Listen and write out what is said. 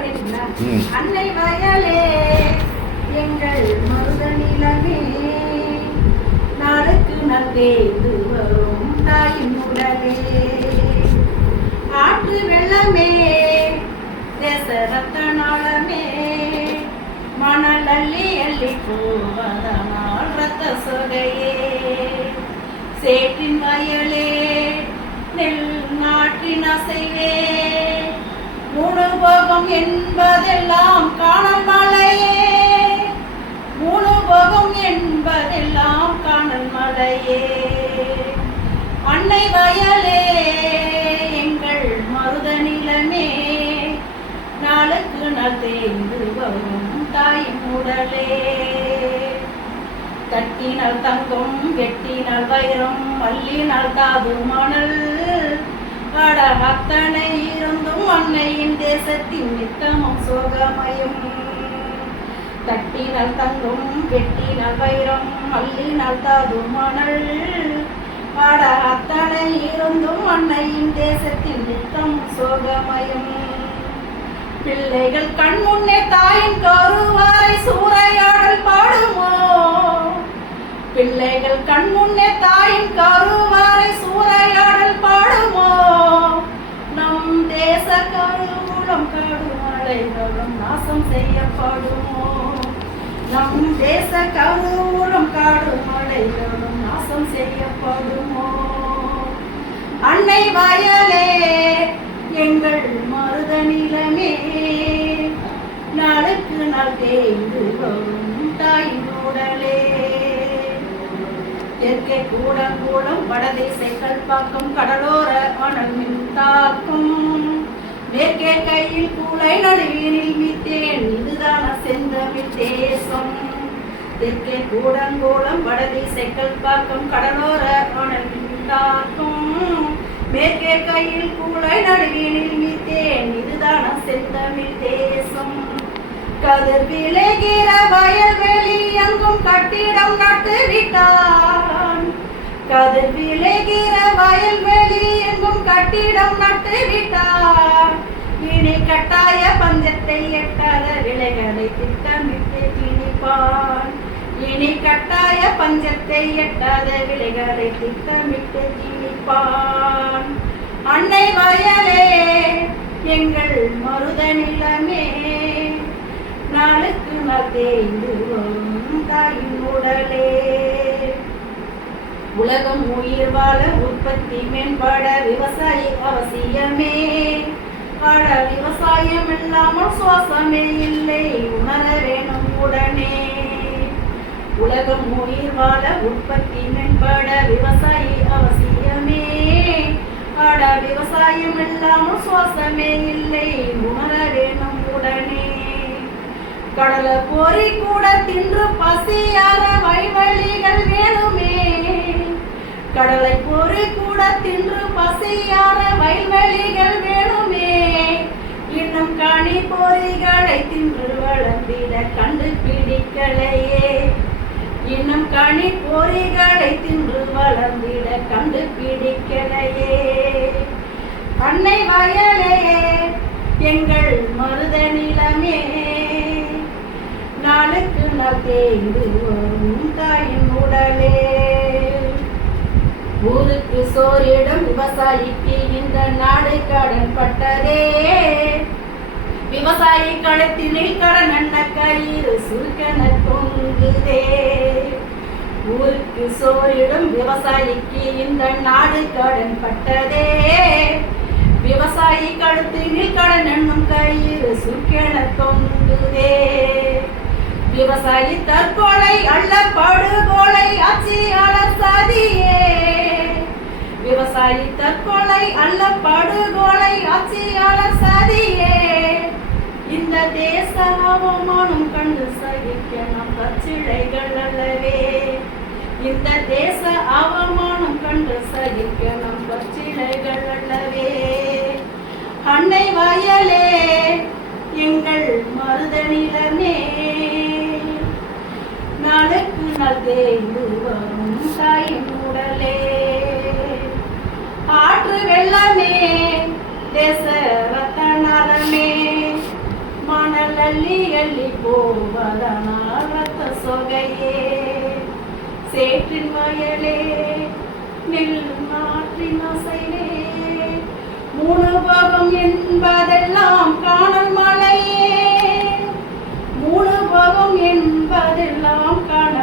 அன்னை வயலே எங்கள் மருத நிலமே நாளுக்கு நாள் தேய்ந்து வரும் தாயின் உடலே. ஆற்று வெள்ளமே தேச ரத்த நாளமே. மணல் அள்ளி அள்ளி போவதனால் ரத்த சொகையே சேற்றின் வயலே நெல் நாட்டின் அசைவே. மூணு போகம் என்பதெல்லாம் காணல் மலையே மூணு போகம் என்பதெல்லாம் காணல் மலையே அன்னை வயலே எங்கள் மருத நிலமே நாளுக்கு நாள் தேய்ந்து வரும் தாயின் உடலே. தட்டினால் தங்கம் வெட்டினால் வைரம் மல்லினால் தாது மணல் அட அத்தனை இருந்தும் அன்னையின் தேசத்தின் நித்தமும் சோகமயம். தட்டினால் தங்கும் வெட்டினால் வைரம் மல்லினால் தாது மணல். அட அத்தனை இருந்தும் அன்னையின் தேசத்தின் நித்தம் சோகமயம். பிள்ளைகள் கண் முன்னே தாயின் கருவாரை சூறையாடல் பாடுமோ? பிள்ளைகள் கண் முன்னே தாயின் கருவாரை சூறையாடல் பாடுமோ நம் தேச கருவூலம் கடுமலைகளும் நாசம் செய்யப்படுமோ நம் தேச காடும் காடுமலைகளும் நாசம் செய்யப்படுமோ? அன்னை வயலே எங்கள் மருத நிலமே நாளுக்கு நாள் தேய்ந்து வரும் தாயின் உடலே. கூடம் கூடம் வடதிசை கல்பாக்கம் கடலோர அனல் மின் தாக்கும். மேற்கே கையில் கூளை நடுவீரில் மித்தேன் இதுதான செந்தமிழ் தேசம். தெற்கே கூடங்கூடம் வடதிசை கல்பாக்கம் கடலோர ஆனந்தாக்கும் மேற்கே கையில் கூளை நடுவீனில் மீத்தேன் இதுதான செந்தமிழ் தேசம். கதிர் விளைகிற வயல்வெளி எங்கும் கட்டிடம் நட்டு விட்டான். கதிர் விளைகிற வயல்வெளி எங்கும் கட்டிடம் நட்டு விட்டான். இனி கட்டாய பஞ்சத்தை எட்டாத விலைகளை திட்டமிட்டு திணிப்பான். இனி கட்டாய பஞ்சத்தை எட்டாத விலைகளை திட்டமிட்டு திணிப்பான் அன்னை வயலே எங்கள் மருத நிலமே நாளுக்கு நாள் தேய்ந்து தாயின் உடலே. உலகம் உயிர் வாழ உற்பத்தி மேம்பட விவசாயி அவசியமே. பட விவசாயம் இல்லாமல் சுவாசமே இல்லை உணர வேணும் உடனே. உலகம் உயிர் வாழ உற்பத்தி மேம்பட விவசாயி அவசியமே. வாழ விவசாயம் இல்லாமல் சுவாசமே இல்லை உணர வேணும் உடனே. கடலை பொறி கூட தின்று பசியார வைவழிகள் வேணுமே. கடலை பொறி கூட தின்று பசியார வயல்வெளிகள் வேணுமே. இன்னும் கனி பொறிகளை தின்று வளர்ந்திட கண்டுபிடிக்கலையே இன்னும் கனி பொறிகளை தின்று வளர்ந்திட கண்டு பிடிக்கலையே அன்னை வயலே எங்கள் மருத நிலமே. நாளுக்கு நாள் தேய்ந்து வரும் தாயின் உடலே. ஊருக்கு சோரிடம் விவசாயிக்கு இந்த நாடு கடன் பட்டதே. விவசாயி கடத்தினில் கடன் அண்ண கயிறு சுருக்கன தொங்குதே. சோரிடும் விவசாயிக்கு இந்த நாடு கடன் பட்டதே. விவசாயி கழுத்தினில் கடன் என்னும் கயிறு சுக்கென தொங்குதே. விவசாயி தற்கொலை அல்ல படுகொலை ஆட்சியாளர் சதியே. விவசாயி தற்கொலை அல்ல படுகொலை ஆட்சியாளர் சதியே. இந்த தேச அவமானம் கண்டு சகிக்க நம் சிழைகள் அல்லவே. இந்த தேச அவமானம் கண்டு சகிக்க நம் பச்சிலைகள் அல்லவே. அன்னை வயலே எங்கள் மருதநிலமே. நாளுக்கு நாள் தேய்ந்து வரும் தாயின் உடலே. ஆற்று வெள்ளமே தேச ரத்தனரமே அள்ளி அள்ளி போவதனால் ரத்த சொகையே. சேற்றின் வயலே நெல் நாற்றின் அசைவே மூணு என்பதெல்லாம் காணல் மலையே. மூணு என்பதெல்லாம் காணல்